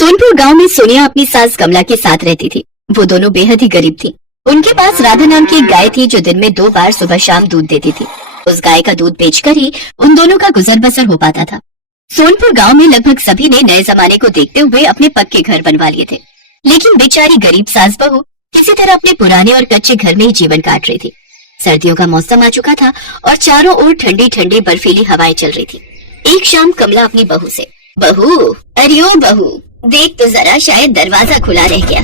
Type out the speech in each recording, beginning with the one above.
सोनपुर गांव में सोनिया अपनी सास कमला के साथ रहती थी। वो दोनों बेहद ही गरीब थी। उनके पास राधा नाम की एक गाय थी जो दिन में 2 बार सुबह शाम दूध देती थी। उस गाय का दूध बेचकर ही उन दोनों का गुजर बसर हो पाता था। सोनपुर गांव में लगभग सभी ने नए जमाने को देखते हुए अपने पक्के घर बनवा लिए थे, लेकिन बेचारी गरीब सास बहू किसी तरह अपने पुराने और कच्चे घर में ही जीवन काट रही थी। सर्दियों का मौसम आ चुका था और चारों ओर ठंडी ठंडी बर्फीली हवाएं चल रही थी। एक शाम कमला अपनी बहू से, बहू, अरे ओ बहू, देख तो जरा, शायद दरवाजा खुला रह गया।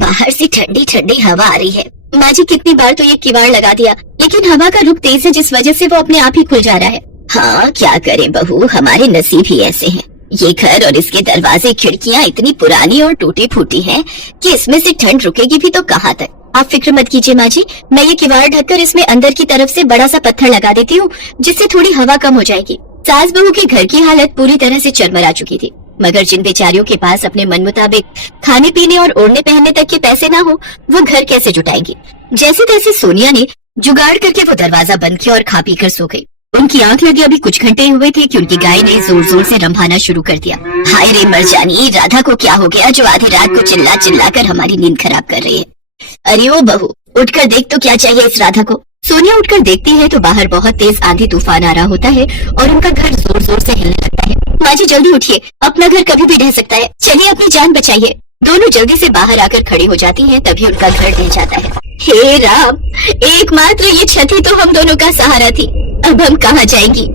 बाहर से ठंडी ठंडी हवा आ रही है। माँ जी कितनी बार तो ये किवाड़ लगा दिया, लेकिन हवा का रुख तेज है जिस वजह से वो अपने आप ही खुल जा रहा है। हाँ, क्या करे बहू, हमारे नसीब ही ऐसे हैं। ये घर और इसके दरवाजे खिड़कियाँ इतनी पुरानी और टूटी फूटी हैं कि इसमें से ठंड रुकेगी भी तो कहाँ तक। आप फिक्र मत कीजिए माँ जी, मैं ये किवाड़ ढककर इसमें अंदर की तरफ से बड़ा सा पत्थर लगा देती हूँ, जिससे थोड़ी हवा कम हो जाएगी। सास बहू के घर की हालत पूरी तरह से चरमरा चुकी थी, मगर जिन बेचारियों के पास अपने मन मुताबिक खाने पीने और ओढ़ने पहनने तक के पैसे ना हो, वो घर कैसे जुटाएंगी। जैसे तैसे सोनिया ने जुगाड़ करके वो दरवाजा बंद किया और खा पी कर सो गई। उनकी आंख लगे अभी कुछ घंटे हुए थे कि उनकी गाय ने जोर जोर से रंभाना शुरू कर दिया। हाय रे मरजानी, राधा को क्या हो गया जो आधी रात को चिल्ला चिल्ला कर हमारी नींद खराब कर रही है। अरे ओ बहू, उठकर देख तो क्या चाहिए इस राधा को। सोनिया उठकर देखती है तो बाहर बहुत तेज आंधी तूफान आ रहा होता है और उनका घर जोर जोर से हिलने लगता है। माँ जी जल्दी उठिए, अपना घर कभी भी ढह सकता है, चलिए अपनी जान बचाइए। दोनों जल्दी से बाहर आकर खड़ी हो जाती हैं, तभी उनका घर ढह जाता है। हे राम, एकमात्र ये छत तो हम दोनों का सहारा थी, अब हम कहाँ जाएंगी।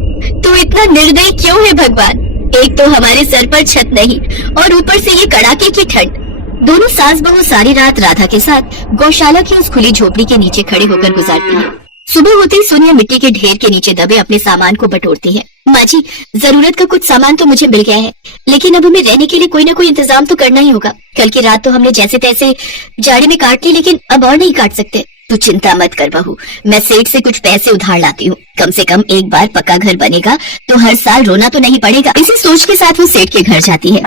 तो इतना निर्दयी क्यों है भगवान। एक तो हमारे सर पर छत नहीं और ऊपर से ये कड़ाके की ठंड। दोनों सास बहू सारी रात राधा के साथ गौशाला की उस खुली झोपड़ी के नीचे खड़े होकर गुजारती है। सुबह होते ही सोनिया मिट्टी के ढेर के नीचे दबे अपने सामान को बटोरती है। माँ जी, जरूरत का कुछ सामान तो मुझे मिल गया है, लेकिन अब हमें रहने के लिए कोई ना कोई इंतजाम तो करना ही होगा। कल की रात तो हमने जैसे तैसे जाड़े में काट ली, लेकिन अब और नहीं काट सकते। तू चिंता मत कर बहू, मैं सेठ से कुछ पैसे उधार लाती हूँ। कम से कम एक बार पक्का घर बनेगा तो हर साल रोना तो नहीं पड़ेगा। इसी सोच के साथ वो सेठ के घर जाती है।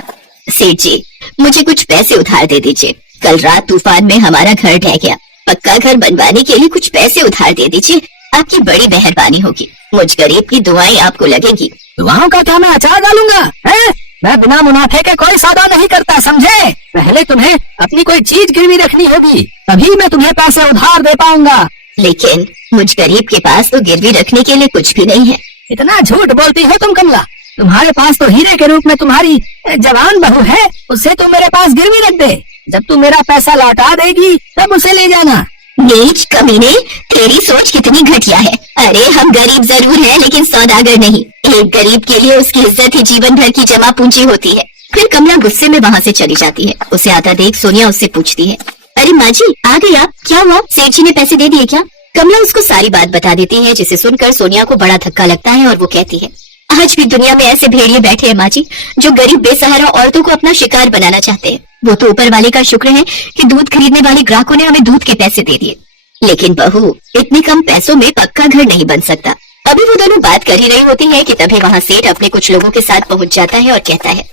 सेठ जी, मुझे कुछ पैसे उधार दे दीजिए। कल रात तूफान में हमारा घर ढह गया, पक्का घर बनवाने के लिए कुछ पैसे उधार दे दीजिए, आपकी बड़ी मेहरबानी होगी। मुझ गरीब की दुआएं आपको लगेंगी। दुआओं का क्या मैं अचार डालूंगा है? मैं बिना मुनाफे के कोई सौदा नहीं करता, समझे। पहले तुम्हें अपनी कोई चीज गिरवी रखनी होगी, तभी मैं तुम्हें पैसे उधार दे पाऊंगा। लेकिन मुझ गरीब के पास तो गिरवी रखने के लिए कुछ भी नहीं है। इतना झूठ बोलती हो तुम कमला। तुम्हारे पास तो हीरे के रूप में तुम्हारी जवान बहू है, उससे तुम मेरे पास गिरवी रख दे। जब तुम मेरा पैसा लौटा देगी तब उसे ले जाना। नीच कमीने, तेरी सोच कितनी घटिया है। अरे हम गरीब जरूर हैं, लेकिन सौदागर नहीं। एक गरीब के लिए उसकी इज्जत ही जीवन भर की जमा पूंजी होती है। फिर कमला गुस्से में वहाँ से चली जाती है। उसे आता देख सोनिया उससे पूछती है, अरे माँ जी आ गई आप, क्या हुआ, सेठ जी ने पैसे दे दिए क्या। कमला उसको सारी बात बता देती है, जिसे सुनकर सोनिया को बड़ा धक्का लगता है और वो कहती है, आज भी दुनिया में ऐसे भेड़िए बैठे हैं माँ जी, जो गरीब बेसहारा औरतों को अपना शिकार बनाना चाहते हैं। वो तो ऊपर वाले का शुक्र है कि दूध खरीदने वाले ग्राहकों ने हमें दूध के पैसे दे दिए, लेकिन बहू इतने कम पैसों में पक्का घर नहीं बन सकता। अभी वो दोनों बात कर ही रही होती है कि तभी वहाँ सेठ अपने कुछ लोगों के साथ पहुँच जाता है और कहता है,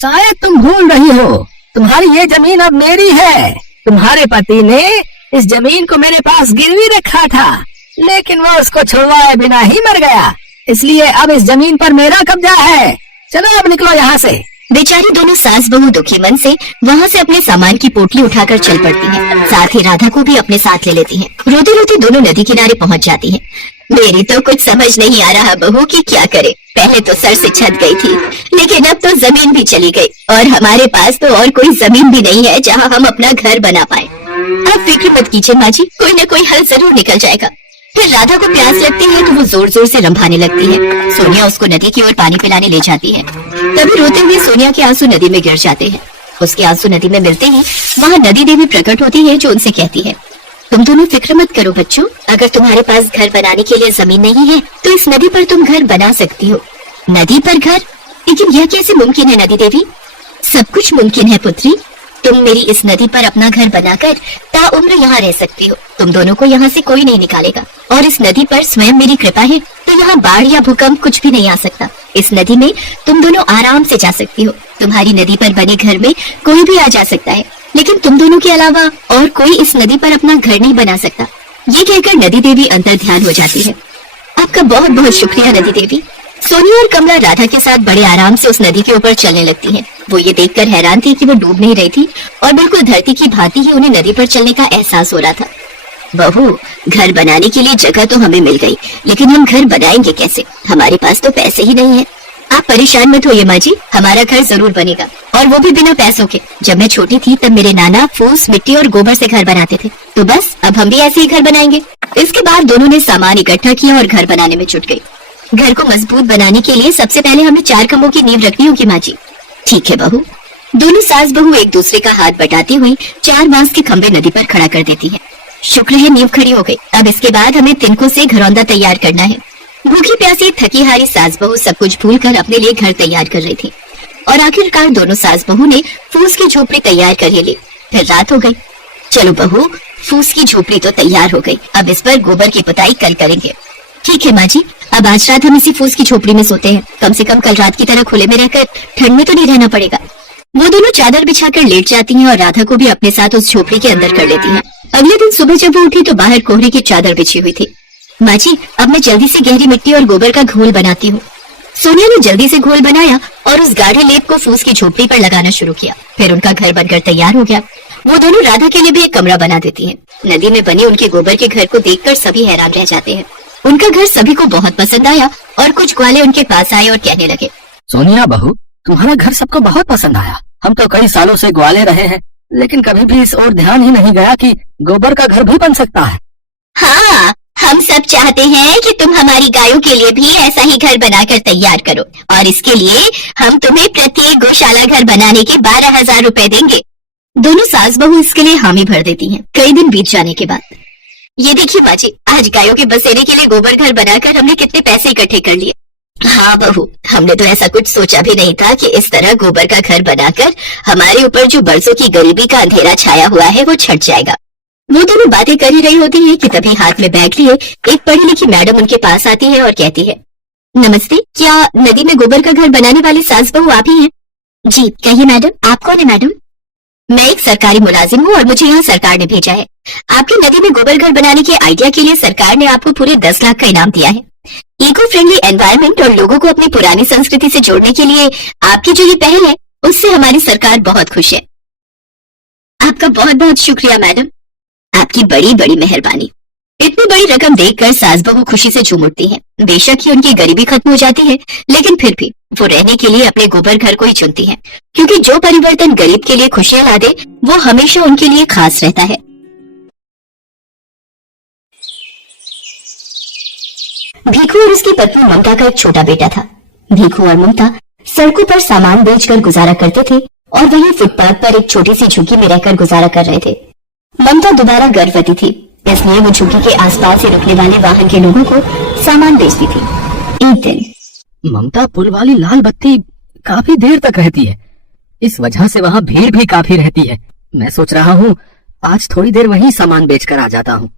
शायद तुम भूल रही हो, तुम्हारी ये जमीन अब मेरी है। तुम्हारे पति ने इस जमीन को मेरे पास गिरवी रखा था, लेकिन वो उसको छुड़वाए बिना ही मर गया, इसलिए अब इस जमीन पर मेरा कब्जा है। चलो अब निकलो यहाँ से। बेचारी दोनों सास बहू दुखी मन से वहाँ से अपने सामान की पोटली उठाकर चल पड़ती हैं। साथ ही राधा को भी अपने साथ ले लेती हैं। रोते रोते दोनों नदी किनारे पहुँच जाती हैं। मेरी तो कुछ समझ नहीं आ रहा बहू कि क्या करे। पहले तो सर से छत गई थी, लेकिन अब तो जमीन भी चली गई और हमारे पास तो और कोई जमीन भी नहीं है जहाँ हम अपना घर बना पाए। आप फिक्र मत कीजिए माँ जी, कोई न कोई हल जरूर निकल जाएगा। फिर राधा को प्यास लगती है तो वो जोर जोर से रंभाने लगती है। सोनिया उसको नदी की ओर पानी पिलाने ले जाती है। तभी रोते हुए सोनिया के आंसू नदी में गिर जाते हैं। उसके आंसू नदी में मिलते ही वहाँ नदी देवी प्रकट होती है, जो उनसे कहती है, तुम दोनों फिक्र मत करो बच्चों, अगर तुम्हारे पास घर बनाने के लिए जमीन नहीं है तो इस नदी पर तुम घर बना सकती हो। नदी पर घर? लेकिन यह कैसे मुमकिन है नदी देवी। सब कुछ मुमकिन है पुत्री, तुम मेरी इस नदी पर अपना घर बनाकर ताउम्र यहाँ रह सकती हो। तुम दोनों को यहाँ से कोई नहीं निकालेगा और इस नदी पर स्वयं मेरी कृपा है तो यहाँ बाढ़ या भूकंप कुछ भी नहीं आ सकता। इस नदी में तुम दोनों आराम से जा सकती हो। तुम्हारी नदी पर बने घर में कोई भी आ जा सकता है, लेकिन तुम दोनों के अलावा और कोई इस नदी पर अपना घर नहीं बना सकता। ये कहकर नदी देवी अंतर ध्यान हो जाती है। आपका बहुत बहुत शुक्रिया नदी देवी, सोनिया और कमला राधा के साथ बड़े आराम से उस नदी के ऊपर चलने लगती हैं। वो ये देखकर हैरान थी कि वो डूब नहीं रही थी और बिल्कुल धरती की भांति ही उन्हें नदी पर चलने का एहसास हो रहा था। बहू, घर बनाने के लिए जगह तो हमें मिल गई, लेकिन हम घर बनाएंगे कैसे? हमारे पास तो पैसे ही नहीं है। आप परेशान मत होइए माँ जी, हमारा घर जरूर बनेगा, और वो भी बिना पैसों के। जब मैं छोटी थी तब मेरे नाना फूस, मिट्टी और गोबर से घर बनाते थे, तो बस अब हम भी ऐसे ही घर बनाएंगे। इसके बाद दोनों ने सामान इकट्ठा किया और घर बनाने में जुट गई। घर को मजबूत बनाने के लिए सबसे पहले हमें 4 खंभों की नींव रखनी होगी माँ जी। ठीक है बहू। दोनों सास बहू एक दूसरे का हाथ बटाती हुई 4 बांस के खंभे नदी पर खड़ा कर देती है। शुक्र है नींव खड़ी हो गई। अब इसके बाद हमें तिनकों से घरौंदा तैयार करना है। भूखी प्यासी थकी हारी सास बहू सब कुछ भूलकर अपने लिए घर तैयार कर रही थी, और आखिरकार दोनों सास बहू ने फूस की झोपड़ी तैयार कर ही ली। फिर रात हो गई। चलो बहू, फूस की झोपड़ी तो तैयार हो गई, अब इस पर गोबर की पुताई कल करेंगे। ठीक है माँ जी, अब आज रात हम इसी फूस की झोपड़ी में सोते हैं। कम से कम कल रात की तरह खुले में रहकर ठंड में तो नहीं रहना पड़ेगा। वो दोनों चादर बिछाकर लेट जाती हैं और राधा को भी अपने साथ उस झोपड़ी के अंदर कर लेती हैं। अगले दिन सुबह जब वो उठी तो बाहर कोहरे की चादर बिछी हुई थी। माँ जी, अब मैं जल्दी से गहरी मिट्टी और गोबर का घोल बनाती हूँ। सोनिया ने जल्दी से घोल बनाया और उस गाढ़े लेप को फूस की झोपड़ी पर लगाना शुरू किया। फिर उनका घर बनकर तैयार हो गया। वो दोनों राधा के लिए भी एक कमरा बना देती हैं। नदी में बने उनके गोबर के घर को देखकर सभी हैरान रह जाते हैं। उनका घर सभी को बहुत पसंद आया और कुछ ग्वाले उनके पास आए और कहने लगे, सोनिया बहू, तुम्हारा घर सबको बहुत पसंद आया। हम तो कई सालों से ग्वाले रहे हैं, लेकिन कभी भी इस ओर ध्यान ही नहीं गया कि गोबर का घर भी बन सकता है। हाँ, हम सब चाहते हैं कि तुम हमारी गायों के लिए भी ऐसा ही घर बनाकर तैयार करो, और इसके लिए हम तुम्हें प्रत्येक गौशाला घर बनाने के 12,000 रुपए देंगे। दोनों सास बहू इसके लिए हामी भर देती हैं। कई दिन बीत जाने के बाद, ये देखिए माँ जी, आज गायों के बसेरे के लिए गोबर घर बनाकर हमने कितने पैसे इकट्ठे कर लिए। हाँ बहू, हमने तो ऐसा कुछ सोचा भी नहीं था कि इस तरह गोबर का घर बनाकर हमारे ऊपर जो बरसों की गरीबी का अंधेरा छाया हुआ है वो छट जाएगा। वो दोनों बातें कर ही रही होती है कि तभी हाथ में बैग लिए एक पढ़ी लिखी मैडम उनके पास आती है और कहती है, नमस्ते, क्या नदी में गोबर का घर बनाने वाली सास बहू आप ही हैं? जी कहिए मैडम, आप कौन है मैडम? मैं एक सरकारी मुलाजिम हूँ और मुझे यहाँ सरकार ने भेजा है। आपकी नदी में गोबर घर बनाने के आइडिया के लिए सरकार ने आपको पूरे 10 लाख का इनाम दिया है। इको फ्रेंडली एनवायरनमेंट और लोगों को अपनी पुरानी संस्कृति से जोड़ने के लिए आपकी जो ये पहल है, उससे हमारी सरकार बहुत खुश है। आपका बहुत बहुत शुक्रिया मैडम, आपकी बड़ी बड़ी मेहरबानी। इतनी बड़ी रकम देखकर सास बहू खुशी से झूम उठती हैं। बेशक ही उनकी गरीबी खत्म हो जाती है, लेकिन फिर भी वो रहने के लिए अपने गोबर घर को ही चुनती हैं, क्योंकि जो परिवर्तन गरीब के लिए खुशियां ला दे वो हमेशा उनके लिए खास रहता है। भीखू और उसकी पत्नी ममता का एक छोटा बेटा था। भीखू और ममता सड़कों पर सामान बेचकर गुजारा करते थे और वहीं फुटपाथ पर एक छोटी सी झुग्गी में रहकर गुजारा कर रहे थे। ममता दोबारा गर्भवती थी, इसलिए वो झुग्गी के आसपास से रुकने वाले वाहन के लोगों को सामान बेचती थी। एक दिन ममता पुल वाली लाल बत्ती काफी देर तक रहती है, इस वजह से वहाँ भीड़ भी काफी रहती है। मैं सोच रहा हूँ आज थोड़ी देर वहीं सामान बेचकर आ जाता हूँ।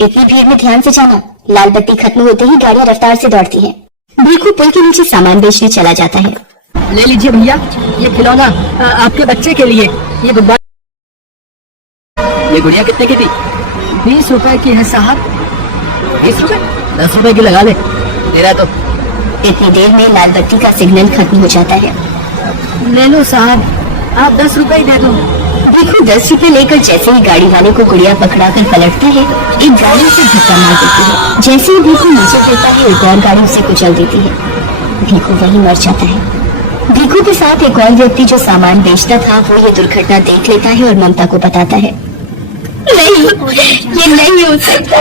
इतनी भीड़ में ध्यान से जाना, लाल बत्ती खत्म होते ही गाड़ियां रफ्तार से दौड़ती हैं। भीखू पुल के नीचे सामान बेचने चला जाता है। ले लीजिए भैया, ये खिलौना आपके बच्चे के लिए। ये गुब्बारा, ये गुड़िया कितने की थी? 20 रुपए की है साहब। 20 रुपए? 10 रुपए की लगा ले, तेरा तो। इतनी देर में लाल बत्ती का सिग्नल खत्म हो जाता है। ले लो साहब, आप 10 रुपए ही दे दो। भीखू 10 रुपए लेकर जैसे ही गाड़ी वाले को गुड़िया पकड़ाकर पलटता है, एक गाड़ी उसे धक्का मार देती है। जैसे ही भीखू नीचे गिरता है, एक और गाड़ी उसे कुचल देती है। भीखू वहीं मर जाता है। भीखू के साथ एक और व्यक्ति जो सामान बेचता था वो ये दुर्घटना देख लेता है और ममता को बताता है। नहीं, ये नहीं हो सकता,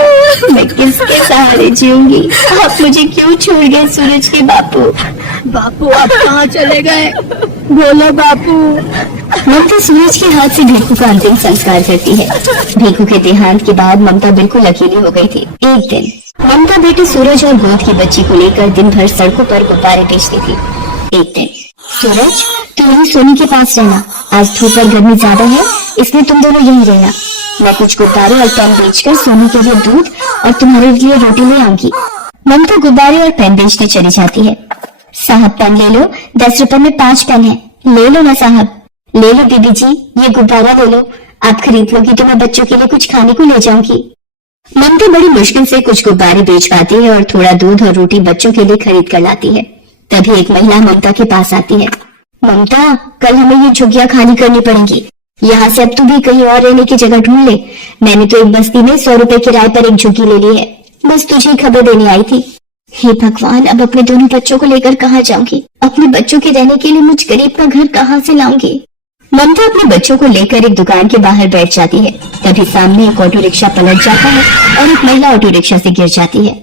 मैं किसके सहारे जीऊंगी? आप मुझे क्यों छोड़ गए सूरज के बापू? बापू आप कहाँ चले गए? बोलो बापू। ममता सूरज के हाथ से भीखू का अंतिम संस्कार करती है। भीखू के देहांत के बाद ममता बिल्कुल अकेली हो गई थी। एक दिन ममता बेटे सूरज और गोद की बच्ची को लेकर दिन भर सड़कों पर गुब्बारे बेचती थी। एक दिन, सूरज तुम यहीं सोनी के पास रहना, आज धूप और गर्मी ज्यादा है, इसलिए तुम दोनों यहीं रहना। मैं कुछ गुब्बारे और पेन बेचकर सोनी के लिए दूध और तुम्हारे लिए रोटी ले आऊंगी। ममता गुब्बारे और पेन बेचने चली जाती है। साहब पेन ले लो, 10 रुपए में 5 पेन है, ले लो ना साहब। ले लो बीबी जी, ये गुब्बारा ले लो, आप खरीद लोगी तो मैं बच्चों के लिए कुछ खाने को ले जाऊंगी। ममता बड़ी मुश्किल से कुछ गुब्बारे बेच पाती है और थोड़ा दूध और रोटी बच्चों के लिए खरीद कर लाती है। तभी एक महिला ममता के पास आती है। ममता, कल हमें ये झुग्गियां खाली करनी पड़ेंगी। यहाँ से अब तू भी कहीं और रहने की जगह ढूंढ ले। मैंने तो एक बस्ती में 100 रुपए किराए पर एक झुग्गी ले ली है। बस तुझे खबर देने आई थी। हे भगवान, अब अपने दोनों बच्चों को लेकर कहाँ जाऊंगी? अपने बच्चों के रहने के लिए मुझ गरीब का घर कहाँ से लाऊंगी? ममता अपने बच्चों को लेकर एक दुकान के बाहर बैठ जाती है। तभी सामने एक ऑटो रिक्शा पलट जाता है और एक महिला ऑटो रिक्शा से गिर जाती है।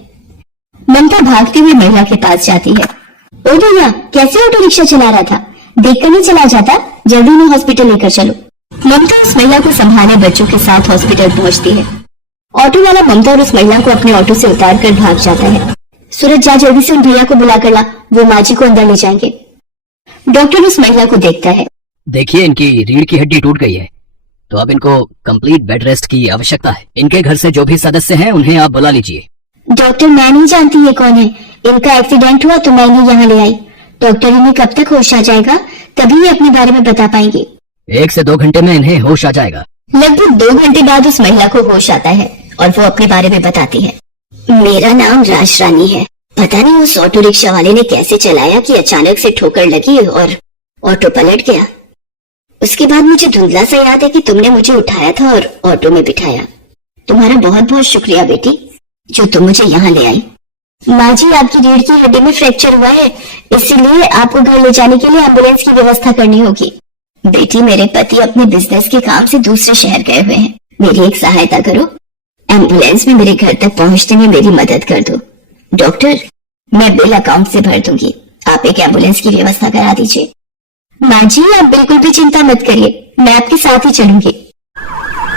ममता भागती हुई महिला के पास जाती है। ओ भैया, कैसे ऑटो रिक्शा चला रहा था? देखकर नहीं चला जाता? जल्दी में हॉस्पिटल लेकर चलो। ममता उस महिला को संभाले बच्चों के साथ हॉस्पिटल पहुंचती है। ऑटो वाला ममता और उस महिला को अपने ऑटो से उतार कर भाग जाता है। सूरज, जा जल्दी से उन भैया को बुला कर ला, वो माँ जी को अंदर ले जाएंगे। डॉक्टर उस महिला को देखता है। देखिए, इनकी रीढ़ की हड्डी टूट गई है, तो अब इनको कंप्लीट बेड रेस्ट की आवश्यकता है। इनके घर से जो भी सदस्य हैं उन्हें आप बुला लीजिए। डॉक्टर, मैं नहीं जानती ये कौन है। इनका एक्सीडेंट हुआ तो मैं इन्हें यहाँ ले आई। डॉक्टर, इन्हें कब तक होश आ जाएगा? तभी ये अपने बारे में बता पाएंगे। 1 से 2 घंटे में इन्हें होश आ जाएगा। लगभग 2 घंटे बाद उस महिला को होश आता है और वो अपने बारे में बताती है। मेरा नाम राज रानी है। पता नहीं उस ऑटो रिक्शा वाले ने कैसे चलाया कि अचानक से ठोकर लगी और ऑटो पलट गया। उसके बाद मुझे धुंधला सा याद है कि तुमने मुझे उठाया था और ऑटो में बिठाया। तुम्हारा बहुत बहुत शुक्रिया बेटी, जो तुम मुझे यहाँ ले आई। माँ जी, आपकी रीढ़ की हड्डी में फ्रैक्चर हुआ है, इसीलिए आपको घर ले जाने के लिए एम्बुलेंस की व्यवस्था करनी होगी। बेटी, मेरे पति अपने बिजनेस के काम से दूसरे शहर गए हुए हैं। मेरी एक सहायता करो, एम्बुलेंस में मेरे घर तक पहुंचने में मेरी मदद कर दो। डॉक्टर, मैं बिल अकाउंट से भर दूंगी, आप एक एम्बुलेंस की व्यवस्था करा दीजिए। माँ जी, आप बिल्कुल भी चिंता मत करिए, मैं आपके साथ ही चलूंगी।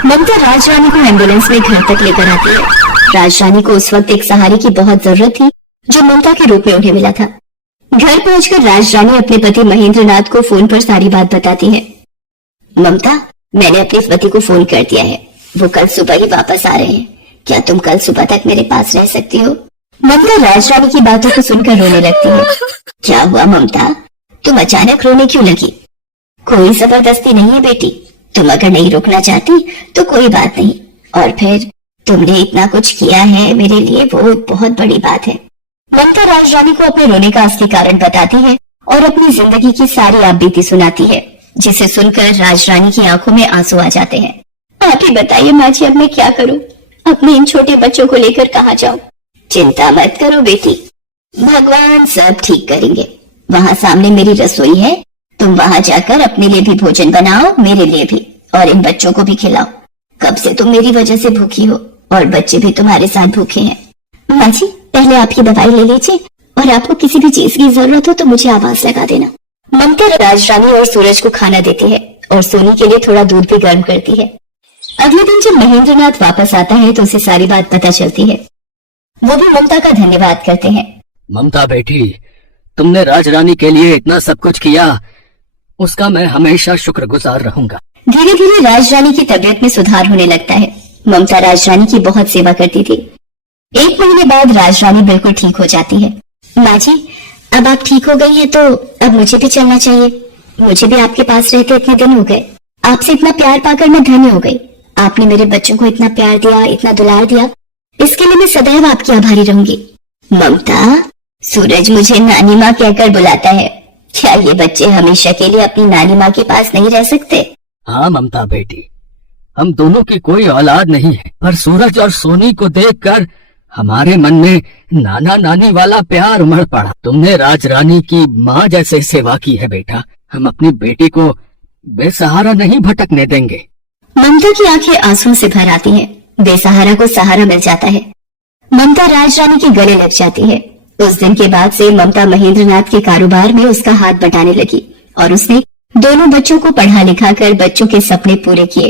ममता राज रानी को एम्बुलेंस में घर तक लेकर आती है। राज रानी को उस वक्त एक सहारे की बहुत जरूरत थी, जो ममता के रूप में उन्हें मिला था। घर पहुंचकर राज रानी अपने पति महेंद्र नाथ को फोन पर सारी बात बताती है। ममता, मैंने अपने पति को फोन कर दिया है, वो कल सुबह ही वापस आ रहे हैं। क्या तुम कल सुबह तक मेरे पास रह सकती हो? ममता राज रानी की बातों को सुनकर रोने लगती है। क्या हुआ ममता, तुम अचानक रोने क्यों लगी? कोई जबरदस्ती नहीं है बेटी, तुम अगर नहीं रुकना चाहती तो कोई बात नहीं। और फिर तुमने इतना कुछ किया है मेरे लिए, वो बहुत बड़ी बात है। ममता राज रानी को अपने रोने का असली कारण बताती है और अपनी जिंदगी की सारी आपबीती सुनाती है, जिसे सुनकर राज रानी की आंखों में आंसू आ जाते हैं। आप ही बताइए माँ जी, अब मैं क्या करूँ? अपने इन छोटे बच्चों को लेकर कहाँ जाऊँ? चिंता मत करो बेटी, भगवान सब ठीक करेंगे। वहाँ सामने मेरी रसोई है, तुम वहाँ जाकर अपने लिए भी भोजन बनाओ, मेरे लिए भी, और इन बच्चों को भी खिलाओ। कब से तुम मेरी वजह से भूखी हो और बच्चे भी तुम्हारे साथ भूखे हैं। माँ जी, पहले आप ही दवाई ले लीजिए और आपको किसी भी चीज की जरूरत हो तो मुझे आवाज लगा देना। ममता राज रानी और सूरज को खाना देती है और सोनी के लिए थोड़ा दूध भी गर्म करती है। अगले दिन जब महेंद्र नाथ वापस आता है तो उसे सारी बात पता चलती है। वो भी ममता का धन्यवाद करते हैं। ममता बेटी, तुमने राज रानी के लिए इतना सब कुछ किया, उसका मैं हमेशा शुक्रगुजार रहूंगा। धीरे धीरे राज रानी की तबीयत में सुधार होने लगता है। ममता राज रानी की बहुत सेवा करती थी। 1 महीने बाद राज रानी बिल्कुल ठीक हो जाती है। माँ जी, अब आप ठीक हो गई हैं तो अब मुझे भी चलना चाहिए। मुझे भी आपके पास रहते इतने दिन हो गए। आपसे इतना प्यार पाकर मैं धन्य हो गई। आपने मेरे बच्चों को इतना प्यार दिया, इतना दुलार दिया, इसके लिए मैं सदैव आपकी आभारी रहूंगी। ममता, सूरज मुझे नानी माँ कहकर बुलाता है। क्या ये बच्चे हमेशा के लिए अपनी नानी माँ के पास नहीं रह सकते? हाँ ममता बेटी, हम दोनों की कोई औलाद नहीं है, पर सूरज और सोनी को देखकर हमारे मन में नाना नानी वाला प्यार उमड़ पड़ा। तुमने राज रानी की माँ जैसे सेवा की है बेटा, हम अपनी बेटी को बेसहारा नहीं भटकने देंगे। ममता की आंखें आंसुओं से भर आती हैं। बेसहारा को सहारा मिल जाता है। ममता राज रानी के गले लग जाती है। उस दिन के बाद से ममता महेंद्र नाथ के कारोबार में उसका हाथ बटाने लगी और उसने दोनों बच्चों को पढ़ा लिखा कर बच्चों के सपने पूरे किए।